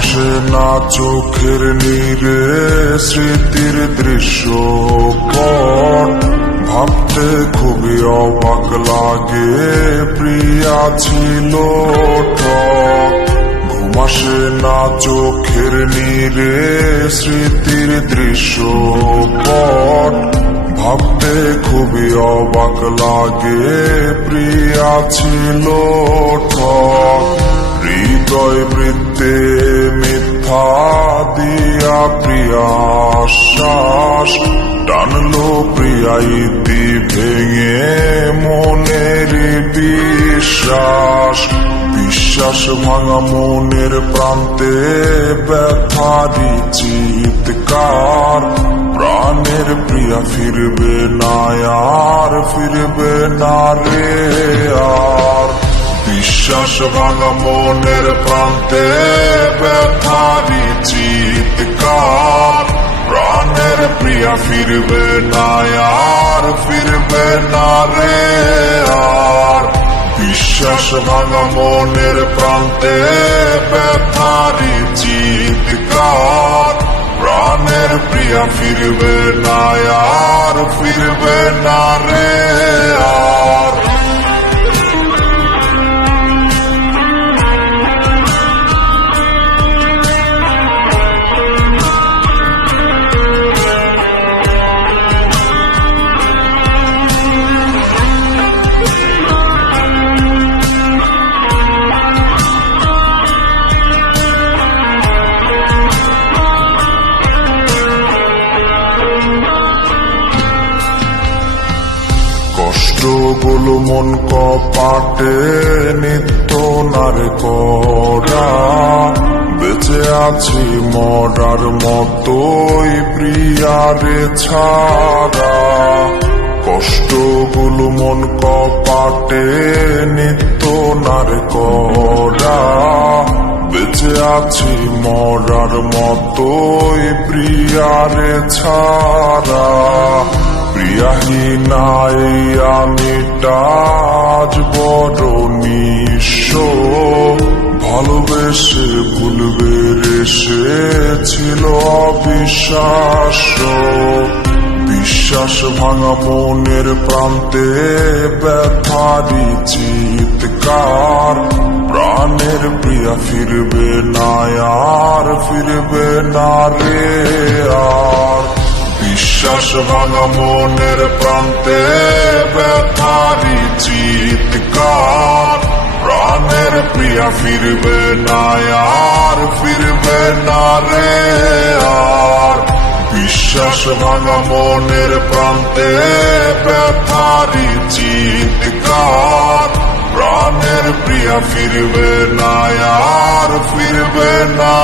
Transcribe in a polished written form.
আসে না চোখের নীরে স্মৃতির দৃশ্যপট, ভাবতে খুবই অবাক লাগে প্রিয়া ছিল ঠক। ঘুম আসে না চোখের নীরে স্মৃতির দৃশ্যপট, ভাবতে খুবই অবাক লাগে প্রিয়া ছিল ঠক। হৃদয় বৃত্তে মিথ্যা দিয়া প্রিয়া শ্বাস টানলো প্রিয়া ইতি ভেঙে মনের বিশ্বাস। বিশ্বাস ভাঙা মনের প্রান্তে ব্যথারি চিৎকার, প্রাণের প্রিয়া ফিরবে না আর, ফিরবে না রে আর। বিশ্বাস ভাঙা মনের প্রান্তে ব্যথারি চিৎকার, প্রাণের প্রিয়া ফিরবে না আর, ফিরবে না রে আর। বিশ্বাস ভাঙা মনের প্রান্তে ব্যথারি চিৎকার, প্রাণের প্রিয়া ফিরবে না আর, ফিরবে না রে আর। কষ্টগুলো মন কপাটে নিত্য নারে করা, বেঁচে আছি মরার মতোই প্রিয়ারে ছাড়া। কষ্টগুলো মন কপাটে নিত্য নারে করা, বেঁচে আছি মরার মতোই প্রিয়ারে ছাড়া। প্রিয়াহীনাই আমিটা আজ বড় নিঃস্ব, ভালোবেসে ভুলবে রেসে ছিল অবিশ্বাস্য। বিশ্বাস ভাঙা মনের প্রান্তে ব্যথারি চিৎকার, প্রাণের প্রিয়া ফিরবে না আর, ফিরবে না রে আর। বিশ্বাস ভাঙা মনের প্রান্তে ব্যথারি চিৎকার, প্রাণের প্রিয়া ফিরবে না আর, ফিরবে না রে আর। বিশ্বাস ভাঙা মনের প্রান্তে ব্যথারি চিৎকার, প্রাণের প্রিয়া ফিরবে না আর, ফিরবে না